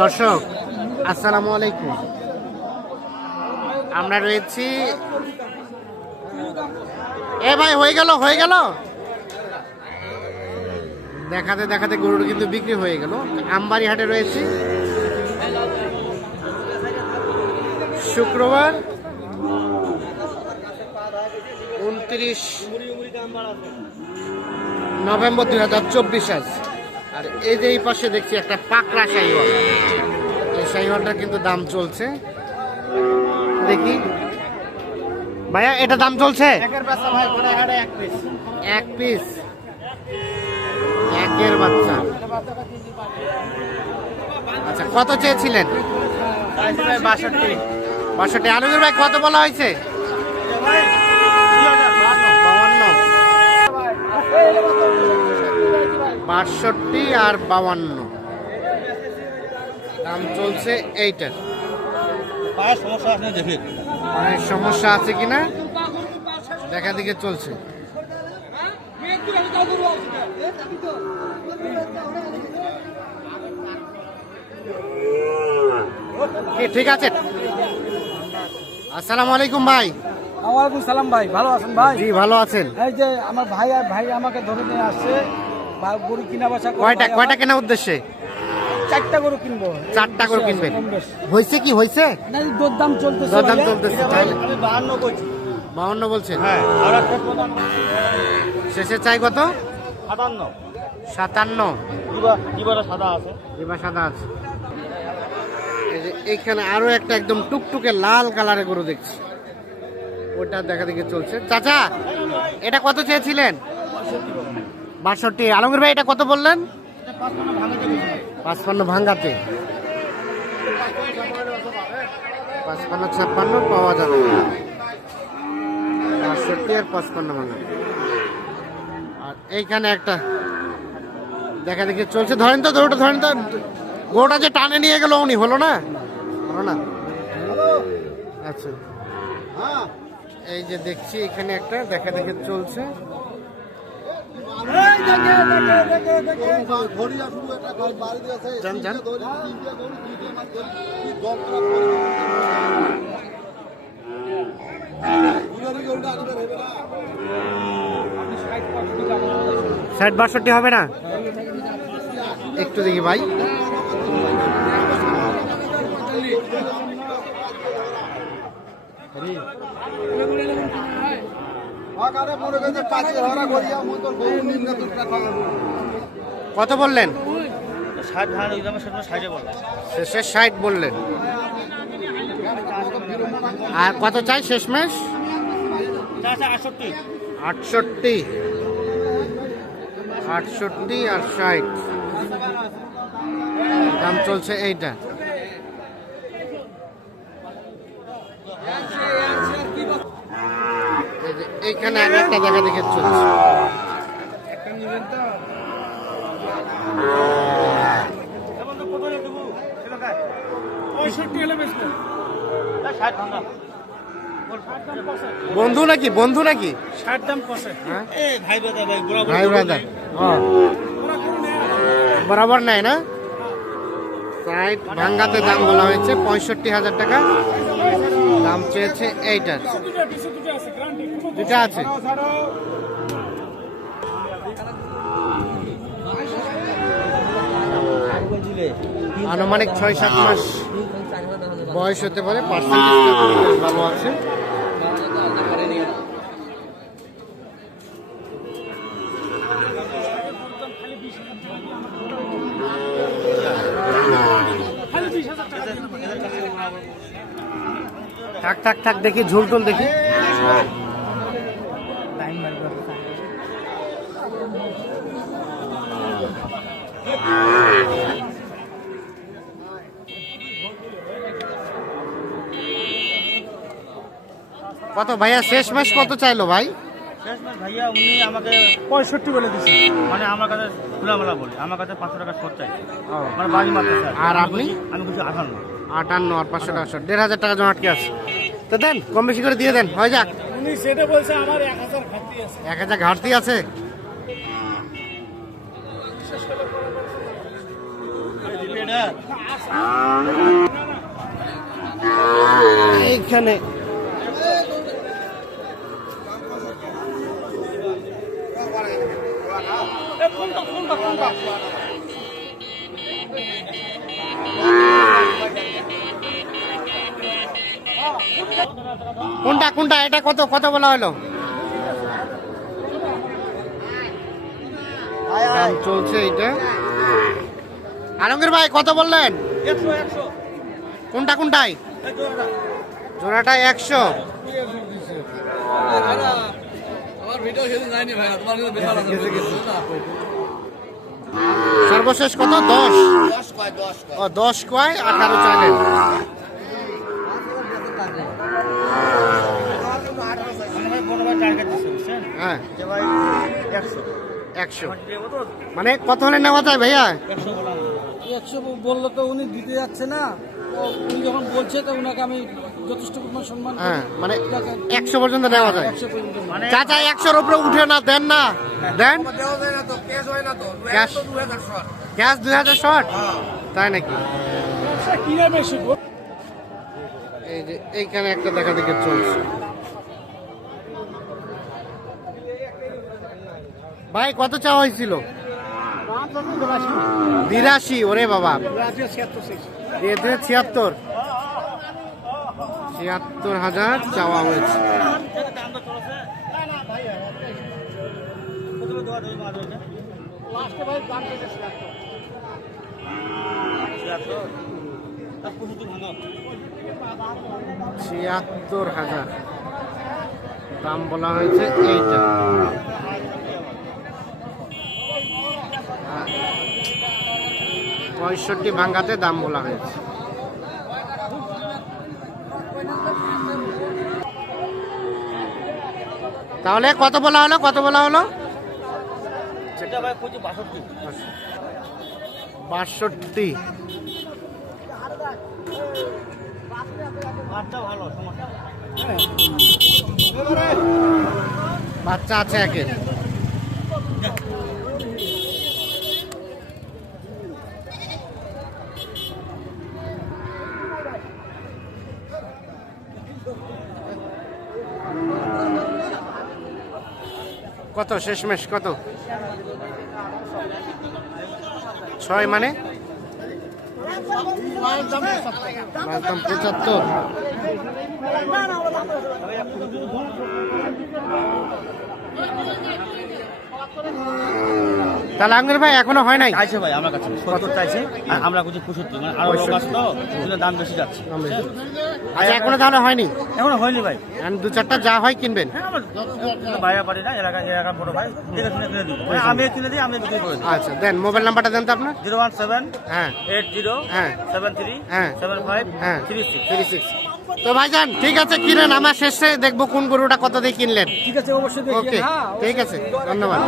দর্শক, আসসালামু আলাইকুম। আমরা রয়েছি। এ ভাই, হয়ে গেল হয়ে গেল? দেখাতে দেখাতে গরুর কিন্তু বিক্রি হয়ে গেল। আমবাড়ি হাটে রয়েছি। শুক্রবার উনত্রিশ নভেম্বর দুই হাজার চব্বিশ আজ। আর এই যে এই পাশে দেখছি একটা পাকড়া শাহিওয়াল এই শাহিওয়ালটা কিন্তু দাম চলছে। দেখি। ভাইয়া এটা দাম চলছে? এক পিস একের বাচ্চা। আচ্ছা কত চেয়েছিলেন? বাষট্টি। বাষট্টি। আলুদের ভাই কত বলা হয়েছে? বাউান্ন বাষট্টি আর বাউান্ন দাম চলছে এইটার। পায়ের সমস্যা আছে সমস্যা আছে কিনা দেখা দিকে চলছে। কি, ঠিক আছে। আসসালামু আলাইকুম ভাই। ওয়ালাইকুম সালাম ভাই ভালো আছেন ভাই? জি ভালো আছেন। এই যে আমার ভাই আর ভাই আমাকে ধরে নিয়ে আসছে। গরু কিনা করে কয়টা কয়টা কেনার উদ্দেশ্যে? চারটা গরু কিনবো। চারটা আছে, কিনবেন? হয়েছে কি হয়েছে না এই দরদাম চলতেছে দরদাম চলতেছে আমি বাহান্ন করছি বাউন্ন বলছেন? হ্যাঁ আর শেষে চাই কত? সাতান্ন। সাতান্ন। কিবা কিবারে সাদা আছে। সাদা আছে। এইখানে আরও একটা একদম টুকটুকে লাল কালারের গরু দেখছি। ওটা দেখা দেখে চলছে। চাচা এটা কত চেয়েছিলেন? বাষট্টি। আলমগীর ভাই, এটা কত বললেন? পাঁচপান্ন ভাঙ্গাতে পাঁচপান্ন ছাপ্পান্ন, পাওয়া যাবে বাষট্টি আর পাঁচপান্ন ভাঙ্গা আর এইখানে একটা দেখা দেখি চলছে। ধরেন তো গরুটা ধরেন তো। গোটা যে টানে নিয়ে গেল উনি, হলো না? হলো না? আচ্ছা। এই যে দেখছি, এখানে একটা দেখা দেখে চলছে। ষাট বাষট্টি হবে না? একটু দেখি ভাই। কত বললেন? সেটা ষাটে বলে শেষে ষাট বললেন। আর কত চাই শেষমেশ? আটষট্টি। আটষট্টি আর ষাট। দাম চলছে এইটা এই যে এইখানে আর একটা দেখে চলছে। বন্ধু নাকি? বন্ধু নাকি? হ্যাঁ? ভাই বরাবর নেয় না? সাইড ভাঙ্গাতে দাম বলা হয়েছে পঁয়ষট্টি হাজার টাকা। দাম চেয়েছে এইটার। দুটা আছে। আনুমানিক ছয় সাত মাস বয়স হতে পারে ভালো আছে। থাক থাক থাক, দেখি, ঝুল টুল দেখি। কত ভাইয়া? শেষ মাস কত চাইলো ভাই? শেষ মাস ভাইয়া উনি আমাকে পঁয়ষট্টি বলে মানে আমার কাছে খোলামেলা বলে। আমার কাছে পাঁচশো টাকা শর্ট চাই। মানে বাড়ি আর আপনি? আমি কিছু আঠান্ন। আটান্ন আর পাঁচশো টাকা দেড় হাজার টাকা জমা আটকে আছে? তো দেন কম বেশি করে দিয়ে দেন। হয়ে যাক। উনি সেটা বলছে আমার এক হাজার খাতি আছে। এক হাজার ঘাটতি আছে? এইখানে কোনটা কোনটা? এটা কত কত বলা হলো? চলছে এইটা। আলমগীর ভাই কত বললেন? কোনটা কোনটাই জোড়াটা একশো। সর্বশেষ কত দশ। দশ কয়, আঠারো চাইলেন হ্যাঁ। একশো। মানে কত হলে নেওয়া যায় ভাইয়া? একশো বলল তো উনি দিতে যাচ্ছে না। উনি যখন বলছে তো ওনাকে আমি যথেষ্ট পরিমাণ সম্মান হ্যাঁ মানে একশো পর্যন্ত নেওয়া যায়। মানে চাচা একশোর উপরে উঠে না দেন না। দেন। দুই হাজার শর্ট। তাই নাকি? কিনে বেশি গো। এই যে এইখানে একটা দেখা দেখে চলছে। ভাই কত চাওয়া হয়েছিল? বিরাশি ওরে বাবা। ছিয়াত্তর। ছিয়াত্তর হাজার চাওয়া হয়েছে। ছিয়াত্তর হাজার। দাম বলা হয়েছে পঁয়ষট্টি ভাঙ্গাতে দাম বলা হয়েছে। তাহলে কত বলা হলো কত বলা হলো? বাষট্টি। বাচ্চা আছে একের। কত? শেষমেশ কত? ছয় মানে? একদম পঁচাত্তর। তাহলে আঙ্গুর ভাই এখনও হয় নাই? চাইছে ভাই আমার কাছে। সত্তর চাইছে আর আমরা কিছু পঁচাত্তর মানে আরও লোক আসতো ওগুলো দাম বেশি যাচ্ছে। আচ্ছা এখনও তাহলে হয়নি? এখনও হয়নি ভাই। এখন দু চারটা যা হয় কিনবেন। হ্যাঁ আমার বাইরে পারি না এলাকা এলাকার বড় ভাই দেখে শুনে কিনে দিব। মানে আমি কিনে দিই আমি বিক্রি করে আচ্ছা দেন মোবাইল নাম্বারটা দেন তো আপনার। জিরো ওয়ান সেভেন হ্যাঁ। এইট জিরো হ্যাঁ। সেভেন থ্রি হ্যাঁ। সেভেন ফাইভ হ্যাঁ। Three six. Three six. তো ভাইজান ঠিক আছে কিনেন আমার শেষে দেখব কোন গরুটা কত দিয়ে কিনলেন। ঠিক আছে অবশ্যই ওকে হ্যাঁ ঠিক আছে ধন্যবাদ।